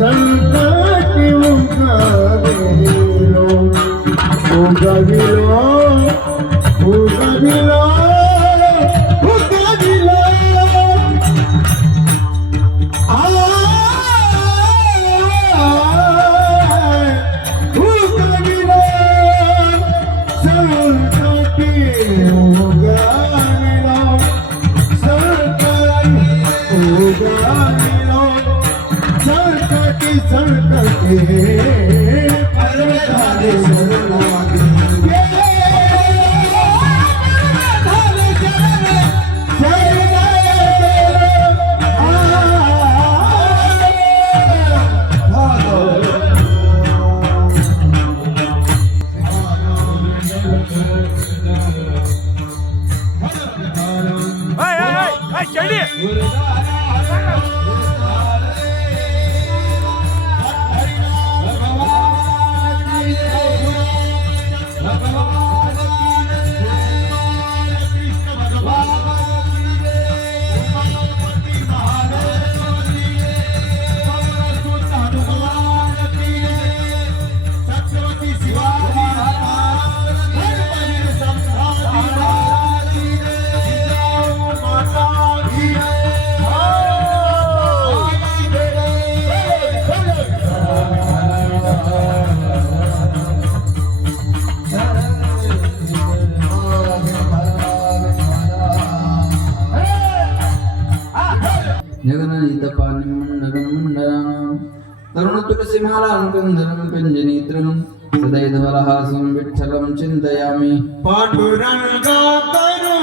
संकटी उगविलो उगविलो उगविलो उगविलो उगविलो संकटी उगविलो संकटी उगविलो संकटी संकटी पर्वताले शरणागती तरुण तुलसीमालां कंधरं कंजनेत्रं सदैधवलहासं विठ्ठलं चिन्तयामि पांडुरंगा करो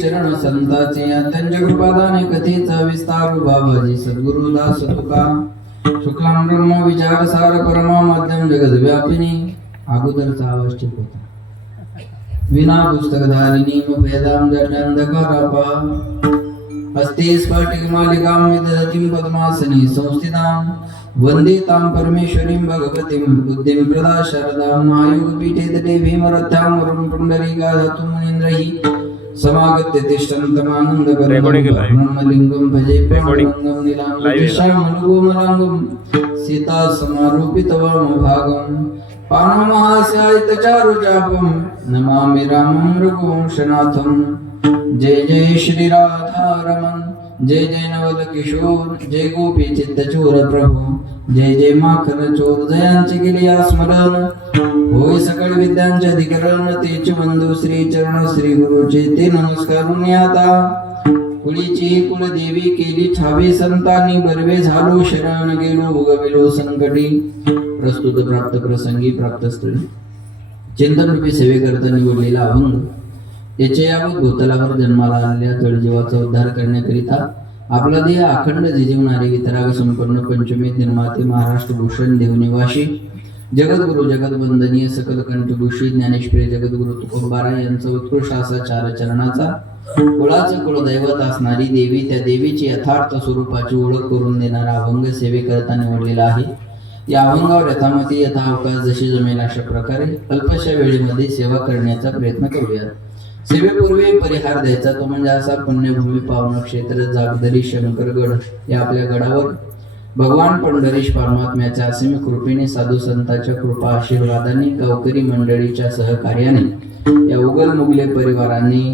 चरण संताचे त्यांच्या कृपादाने कथेचा विस्तार बाबाजी सद्गुरुदास तुका शुक्लां ब्रह्म विचार सार परमा माध्यम जगद व्यापिनी अगोदरचा आवाज ठीक होता विना पुस्तकधारिणी वेदां जटांधकारापा हस्ते स्फटिक मालिकां विदधतीं पद्मासने संस्थितां वन्दे तां परमेश्वरीं भगवतीं बुद्धिं प्रदा शरदां महायुगपीठे तटे भीमरथ्यां वरुण पुण्डरीकाधतु मुनीन्द्रैः समागत्य तिष्ठन्तमानन्दकरं भजे प्रेमलिङ्गं नीलाङ्गं सीता समारूपितवामभागं पानमहास्यायितचारुचापं नमामि रामं रघुवंशनाथं जय जय श्री राधारमण जय जय नवल किशोर जय गोपी चित्तचोर प्रभू जय जय माखन चोर जयांची केली स्मरण होय सकळ विद्यांचे अधिकरण तेच बंधू श्री चरण श्री गुरुचे ते नमस्कारून आता कुळीची कुलदेवी केली ठावे संतांनी बरवे झालो शरण गेलो उगविलो संकटी प्रस्तुत प्राप्त प्रसंगी प्राप्त स्थळी चिंतन रूपी सेवे करता निवडलेला अभंग याच्या यावत भूतलावर जन्माला आलेल्या तळजीवाचा उद्धार करण्याकरिता आपला देह अखंड जिजीवणारे वितराग संपन्न पंचमी निर्माते महाराष्ट्र भूषण देवनिवासी जगद्गुरु जगदवंदनीय सकल कंठभूषी ज्ञानेश्वरी जगद्गुरु तुकोबारा यांचा उत्कृष्ट असा चार चरणाचा कुळाचं कुलदैवत असणारी देवी त्या देवीची यथार्थ स्वरूपाची ओळख करून देणारा अभंग सेवेकरता निवडलेला आहे। या अभंगावर यथामती यथावकाश जशी जमेल अशा प्रकारे अल्पशा वेळेमध्ये सेवा करण्याचा प्रयत्न करूया। सेवेपूर्वी परिहार द्यायचा तो म्हणजे असा पुण्यभूमी पावन क्षेत्र जागदरी शंकरगड या आपल्या गडावर भगवान पंढरीश परमात्म्याच्या असीम कृपेने साधू संतांच्या कृपा आशीर्वादाने गावकरी मंडळीच्या सहकार्याने या उगल मुगले परिवारांनी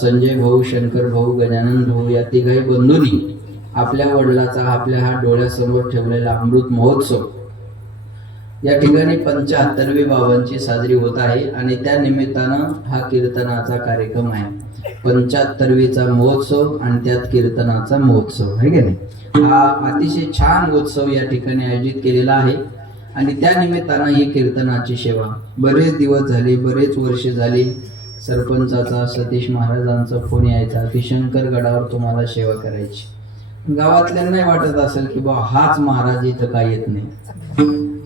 संजय भाऊ, शंकर भाऊ, गजानन भाऊ या तिघाही बंधूंनी आपल्या वडिलाचा आपल्या हा डोळ्यासमोर ठेवलेला अमृत महोत्सव या ठिकाणी 75वी बाबांची साजरी होत आहे आणि त्या निमित्तानं हा कीर्तनाचा कार्यक्रम आहे. 75वीचा महोत्सव आणि त्यात कीर्तनाचा महोत्सव आहे की नाही. हा अतिशय छान उत्सव या ठिकाणी आयोजित केलेला आहे आणि त्या निमित्तानं ही कीर्तनाची सेवा बरेच दिवस झाले, बरेच वर्ष झाली. सरपंचाचा, सतीश महाराजांचा फोन यायचा की शंकर गडावर तुम्हाला सेवा करायची. गावातल्यांना वाटत असेल की बा हाच महाराज इथं काय येत नाही,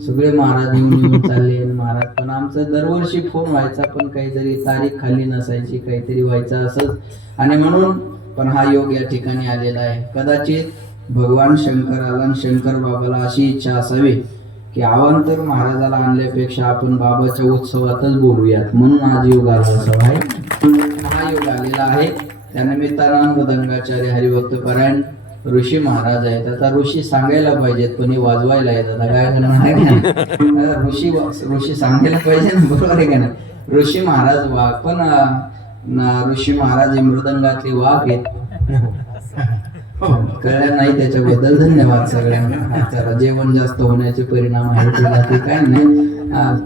सगळे महाराज येऊन चालले महाराज. पण आमचं दरवर्षी फोन व्हायचा पण काहीतरी तारीख खाली नसायची, काहीतरी व्हायचं असंच. आणि म्हणून पण हा योग या ठिकाणी आलेला आहे. कदाचित भगवान शंकराला आणि शंकर बाबाला अशी इच्छा असावी की अवांतर महाराजाला आणल्यापेक्षा आपण बाबाच्या उत्सवातच बोलूयात, म्हणून आज योग आला असा आहे. हा योग आलेला आहे. त्या निमित्तानं मृदंगाचार्य हरिभक्त परायण ऋषी महाराज आहेत. आता ऋषी सांगायला पाहिजेत पण हे वाजवायला येत. आता काय करणार आहे का ऋषी सांगायला पाहिजे ना, बरोबर आहे का नाही. ऋषी महाराज वाघ पण ऋषी महाराज हे मृदंगातले वाघ आहेत. कळलं नाही त्याच्याबद्दल धन्यवाद सगळ्यांना. चला, जेवण जास्त होण्याचे परिणाम आहेत ते काय नाही.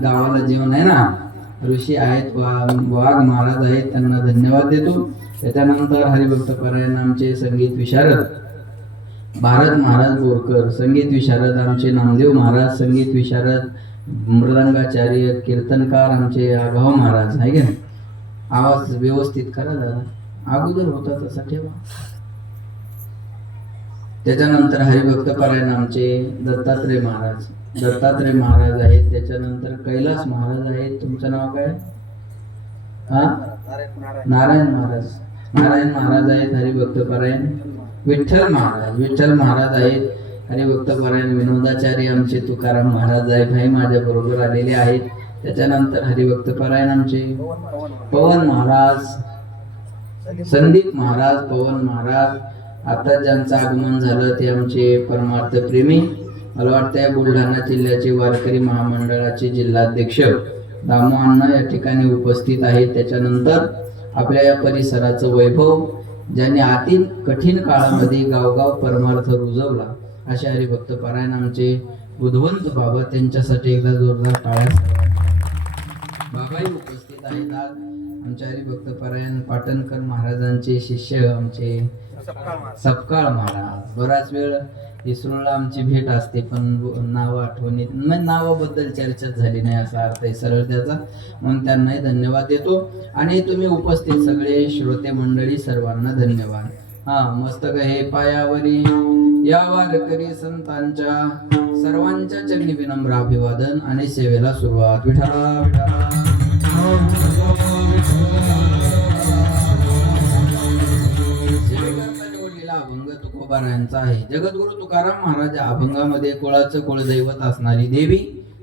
गावाला जेवण आहे ना. ऋषी आहेत, वाघ महाराज आहेत, त्यांना धन्यवाद देतो. त्याच्यानंतर हरिभक्त परायण आमचे संगीत विशारद भारत महाराज बोरकर, संगीत विशारद आमचे नामदेव महाराज, संगीत विशारद मृदंगाचार्य कीर्तनकार आमचे आगाव महाराज आहे का. आवाज व्यवस्थित करा दादा, अगोदर होता तसा ठेवा. त्याच्यानंतर हरिभक्त परायण आमचे दत्तात्रय महाराज आहेत. त्याच्यानंतर कैलास महाराज आहेत. तुमचं नाव काय? नारायण महाराज आहेत हरिभक्त परायण. विठ्ठल महाराज आहेत हरिभक्त परायण. विनोदाचार्य आमचे तुकाराम महाराज आहेत, भाई माझ्या बरोबर आलेले आहेत. त्याच्यानंतर हरिभक्त परायण आमचे पवन महाराज, संदीप महाराज, पवन महाराज. आता ज्यांचं आगमन झालं ते आमचे परमार्थ प्रेमी, मला वाटतं बुलढाणा जिल्ह्याचे वारकरी महामंडळाचे जिल्हाध्यक्ष दामू अण्णा या ठिकाणी उपस्थित आहेत. त्याच्यानंतर आपल्या या परिसराचं वैभव, ज्यांनी अति कठीण काळामध्ये गावगाव परमार्थ रुजवला, असे हरिभक्त परायण आमचे बुधवंत बाबा, त्यांच्यासाठी एकदा जोरदार टाळ्या. बाबाही उपस्थित आहेत आज. आमचे हरिभक्त परायण पाटणकर महाराजांचे शिष्य आमचे सपकाळ महाराज. बराच वेळ इस्रोला आमची भेट असते पण नाव आठवणीत नावाबद्दल चर्चाच झाली नाही असा अर्थ आहे सरळ त्याचा, म्हणून त्यांनाही धन्यवाद देतो. आणि तुम्ही उपस्थित सगळे श्रोते मंडळी सर्वांना धन्यवाद. मस्तक हे पायावरी या वारकरी संतांच्या सर्वांच्या चरणी विनम्र अभिवादन आणि सेवेला सुरुवात. विठ्ठला विठ्ठला अभंग तुकोबारायांचा आहे. जगद्गुरु तुकाराम महाराज अभंगामध्ये कुळाचं कुळदैवत असणारी देवी,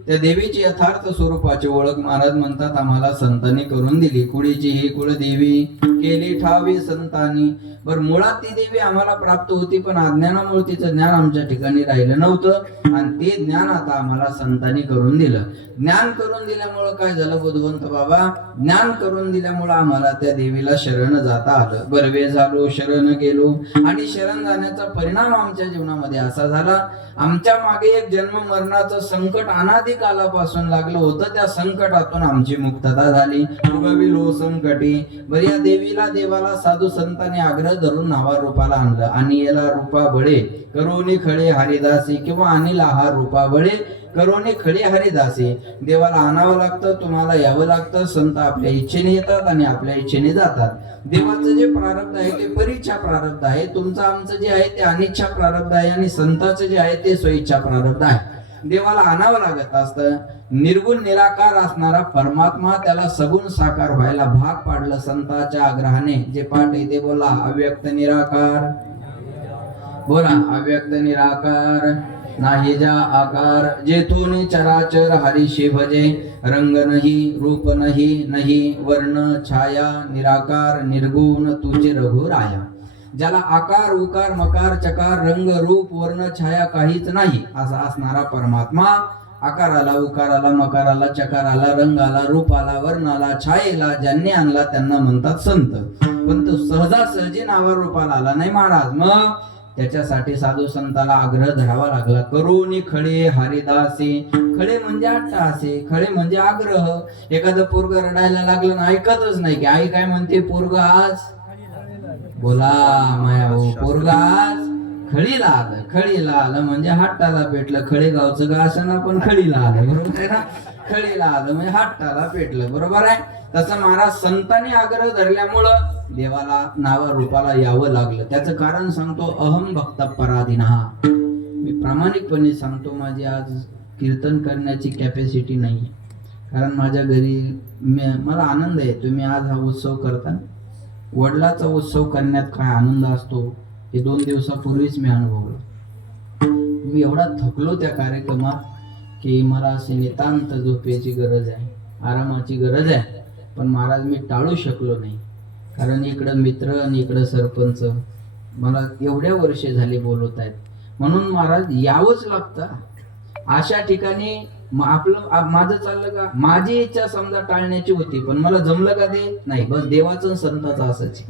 त्या देवीची यथार्थ स्वरूपाची ओळख महाराज म्हणतात आम्हाला संतांनी करून दिली. कुळीची ही कुळदेवी केली ठावी संतांनी. बर, मुळात ती देवी आम्हाला प्राप्त होती पण अज्ञानामुळे तिचं ज्ञान आमच्या ठिकाणी राहिलं नव्हतं आणि ते ज्ञान आता आम्हाला संतांनी करून दिलं. ज्ञान करून दिल्यामुळं काय झालं बुधवंत बाबा, ज्ञान करून दिल्यामुळं आम्हाला त्या देवीला शरण जाता आलं. बरवे झालो, शरण गेलो आणि शरण जाण्याचा परिणाम आमच्या जीवनामध्ये असा झाला, आमच्या मागे एक जन्म मरणाचं संकट अनादी कालापासून लागलं होतं. त्या संकटातून आमची मुक्तता झाली. उगविलो संकटी. बरं, या देवाला साधू संतांनी आग्रह धरून नावा रूपाला आणलं. आणि याला रूपा बळे करोनी खळे हरिदासी, किंवा अनिल हा रूपा बळे करोनी खळे हरिदासी. देवाला आणावं लागतं, तुम्हाला यावं लागतं. संत आपल्या इच्छेने येतात आणि आपल्या इच्छेने जातात. देवाचं जे प्रारब्ध आहे ते परीच्छा प्रारब्ध आहे, तुमचं आमचं जे आहे ते अनिच्छा प्रारब्ध आहे आणि संतांचं जे आहे ते स्वइच्छा प्रारब्ध आहे. देवाला आणावं लागत असतं. निर्गुण निराकार असणारा परमात्मा त्याला सगुण साकार व्हायला भाग पाडलं संतांच्या आग्रहाने. जे पाठ येते बोला, अव्यक्त निराकार बोला, अव्यक्त निराकार नाही जा आकार जेथून चराचर हरीशी भजे रंग नाही रूप नाही नाही वर्ण छाया निराकार निर्गुण तुझे रघुराया. ज्याला आकार उकार मकार चकार रंग रूप वर्ण छाया काहीच नाही असा असणारा परमात्मा आकाराला उकाराला मकाराला चकाराला रंगाला रूपाला वर्णाला छायेला ज्यांनी आणला त्यांना म्हणतात संत. पण तो सहजासहजी नावा रूपाला आला नाही महाराज. मग त्याच्यासाठी साधू संताला आग्रह धरावा लागला. करोनी खळे हरिदासी. खळे म्हणजे अट्टाहासी, खळे म्हणजे आग्रह. एखादं पोरग रडायला लागलं ना ऐकतच नाही की आई काय म्हणते पोरग आज बोला माया हो पोरग आज खळीला आलं. खळीला आलं म्हणजे हट्टाला पेटलं. खळेगावचं का असं ना पण खळीला आलं बरोबर आहे ना. खळीला आलं म्हणजे हट्टाला पेटलं बरोबर आहे. तसं महाराज संतांनी आग्रह धरल्यामुळं देवाला नावा रूपाला यावं लागलं. त्याचं कारण सांगतो. अहम भक्त पराधीनहा. मी प्रामाणिकपणे सांगतो माझी आज कीर्तन करण्याची कॅपॅसिटी नाही. कारण माझ्या घरी मला आनंद आहे. तुम्ही आज हा उत्सव करता. वडिलाचा उत्सव करण्यात काय आनंद असतो हे 2 दिवसापूर्वीच मी अनुभवलं. मी एवढा थकलो त्या कार्यक्रमात की मला असे नितांत झोपेची गरज आहे, आरामाची गरज आहे. पण महाराज मी टाळू शकलो नाही. कारण इकडं मित्र आणि इकडं सरपंच मला एवढ्या वर्षे झाली बोलवत आहेत. म्हणून महाराज यावंच लागतं. अशा ठिकाणी माझं चाललं का माझी इच्छा समजा टाळण्याची होती पण मला जमलं का ते नाही. बस देवाचं संताचं असंच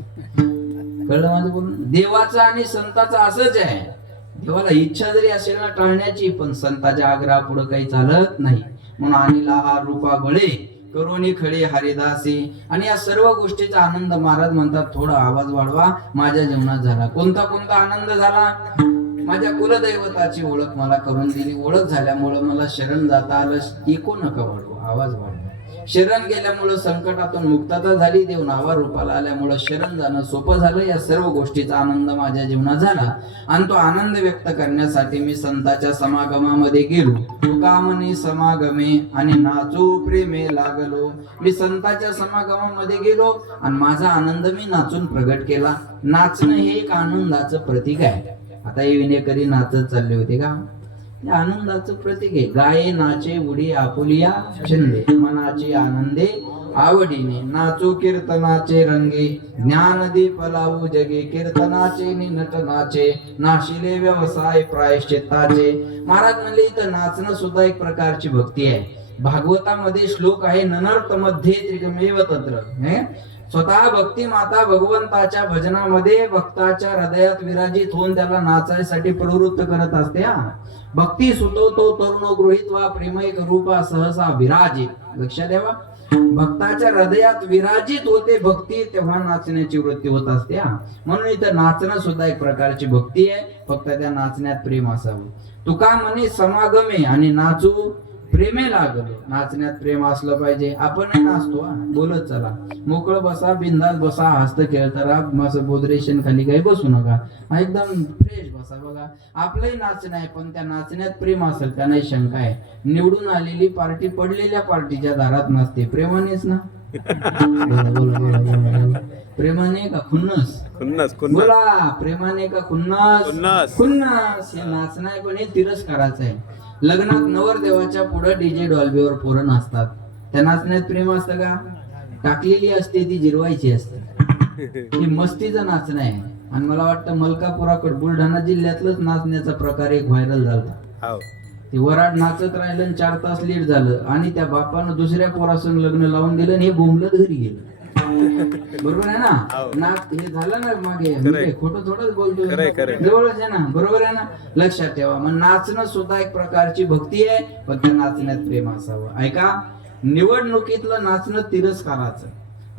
कळलं माझं बोलणं. देवाचं आणि संताचं असंच आहे. देवाला इच्छा जरी असेल ना टाळण्याची पण संताच्या आग्रहा पुढे काही चालत नाही. म्हणून अनिला हा रूपा बळे करोनी खळे हरिदासी. आणि या सर्व गोष्टीचा आनंद महाराज म्हणतात थोडा आवाज वाढवा माझ्या जीवनात झाला. कोणता कोणता आनंद झाला. माझ्या कुलदैवताची ओळख मला करून दिली. ओळख झाल्यामुळं मला शरण जाता आलं. ऐकू नका वाढवा आवाज वाढवा. शरण गेल्यामुळं संकटातून मुक्तता झाली. देव नावा रूपाला आल्यामुळं शरण जाणं सोपं झालं. या सर्व गोष्टीचा आनंद माझ्या जीवनात झाला. आणि तो आनंद व्यक्त करण्यासाठी मी संतांच्या समागमामध्ये गेलो. तुका म्हणे समागमे आणि नाचू प्रेमे लागलो. मी संतांच्या समागमामध्ये गेलो आणि माझा आनंद मी नाचून प्रगट केला. नाचणं हे एक आनंदाचं प्रतीक आहे. आता हे विनेकरी नाचत चालले होते का हे आनंदाचं प्रतीक आहे. गाये नाचे उडी आपुलिया छंदे मनाचे आनंदे आवडीने नाचू कीर्तनाचे रंगे ज्ञान दीप लावू जगे कीर्तनाचे नि नटनाचे नाशिले व्यवसाय प्रायश्चित्ताचे. महाराज म्हणले इथं नाचणं सुद्धा एक प्रकारची भक्ती आहे. भागवतामध्ये श्लोक आहे ननर्थ मध्ये त्रिगमेव तत्र. स्वतः भक्ती माता भगवंताच्या भजनामध्ये भक्ताच्या हृदयात विराजित होऊन त्याला नाचायसाठी प्रवृत्त करत असते. भक्ती सुतो तो तरुण गृहीत्वा प्रेमैक रूपा सहसा विराजित. लक्षात द्यावा. भक्ताच्या हृदयात विराजित होते भक्ती तेव्हा नाचण्याची वृत्ती होत असते. म्हणून इथं नाचणं सुद्धा एक प्रकारची भक्ती आहे. फक्त त्या नाचण्यात प्रेम असावं. तुका म्हणे समागमे आणि नाचू प्रेमे लागलो. नाचण्यात प्रेम असलं पाहिजे. आपणही नाचतो बोलत चला. मोकळं बसा बिंदास बसा. हस्त खेळता राहा. बोदरेशन खाली काही बसू नका. एकदम फ्रेश बसा. बघा आपलंही नाचणं आहे पण त्या नाचण्यात प्रेम असेल का नाही शंका आहे. निवडून आलेली पार्टी पडलेल्या पार्टीच्या दारात नसते. प्रेमानेच ना. प्रेमाने का खुन्नस बोला. प्रेमाने का खुन्नस खुन्नस. हे नाचणं आहे पण हे तिरस्काराचं आहे. लग्नात नवरदेवाच्या पुढे डीजे डॉल्बीवर पोरं नाचतात. त्या नाचण्यात प्रेम असतं का. टाकलेली असते ती जिरवायची असते. हे मस्तीचं नाचणं आहे. आणि मला वाटतं मलकापुराकडे बुलढाणा जिल्ह्यातलंच नाचण्याचा प्रकार एक व्हायरल झाला. ते वराड नाचत राहिलं आणि 4 तास लेट झालं आणि त्या बापानं दुसऱ्या पोरासंग लग्न लावून दिलं आणि हे बोंबलत घरी गेलं. बरोबर आहे ना. नाच हे झालं ना मागे. खोटं थोडंच बोलतो. जवळच आहे ना. बरोबर आहे ना. लक्षात ठेवा. मग नाचणं सुद्धा एक प्रकारची भक्ती आहे पण त्या नाचण्यात प्रेम असावं. ऐका निवडणुकीतलं नाचणं तिरस्काराचं,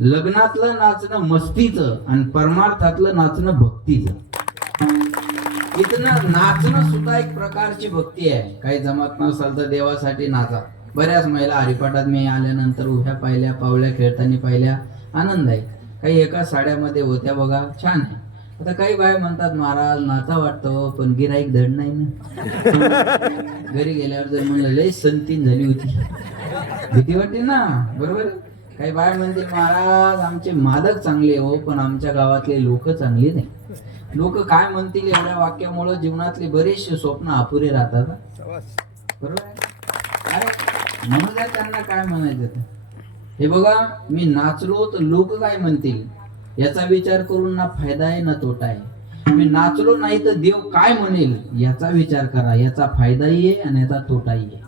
लग्नातलं नाचणं मस्तीचं आणि परमार्थातलं नाचणं भक्तीचं. इथनं नाचणं सुद्धा एक प्रकारची भक्ती आहे. काही जमत नसेल तर देवासाठी नाचा. बऱ्याच महिला हरिपाठात मी आल्यानंतर उभ्या पाहिल्या, पावल्या खेळताना पाहिल्या. आनंद आहे. काही एका साड्यामध्ये होत्या बघा छान आहे. आता काही बाय म्हणतात महाराज नाचा वाटतो पण गिराईक धड नाही ना. घरी गेल्यावर जर म्हणलं लय संतीन झाली होती भीती वाटते ना. बरोबर. काही बाय म्हणते महाराज आमचे मादक चांगले हो पण आमच्या गावातले लोक चांगले नाही. लोक काय म्हणतील एवढ्या वाक्यामुळे जीवनातले बरेचसे स्वप्न अपुरे राहतात. बरोबर आहे? अरे म्हणू द्या त्यांना काय म्हणायचं ते. हे बघा, मी नाचलो तर लोक काय म्हणतील याचा विचार करून ना फायदा आहे ना तोटा आहे. मी नाचलो नाही तर देव काय म्हणेल याचा विचार करा. याचा फायदाही आहे आणि याचा तोटाही आहे.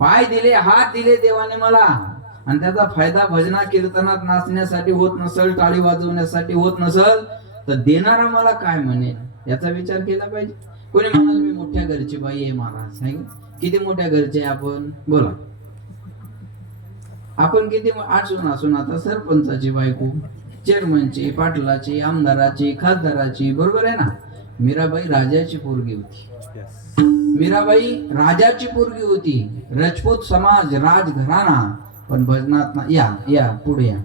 पाय दिले, हात दिले देवाने मला, आणि त्याचा फायदा भजना कीर्तनात नाचण्यासाठी होत नसेल, टाळी वाजवण्यासाठी होत नसेल, तर देणारा मला काय म्हणेल याचा विचार केला पाहिजे. कोणी म्हणाल मी मोठ्या घरची बाई आहे महाराज, आहे का? किती मोठ्या घरचे आपण बोला. आपण किती असून आता सरपंचाची बायको, चेअरमनची, पाटलाची, आमदाराची, खासदाराची, बरोबर आहे ना. मीराबाई राजाची पोरगी होती. मीराबाई राजाची पोरगी होती. राजपूत समाज, राजघराणा, पण भजनात ना या पुढे या.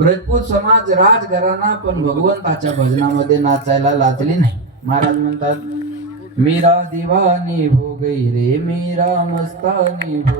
राजपूत समाज, राजघराणा, पण भगवंताच्या भजनामध्ये नाचायला लाजली नाही. महाराज म्हणतात, मीरा दिवानी हो गई रे, मीरा मस्तानी हो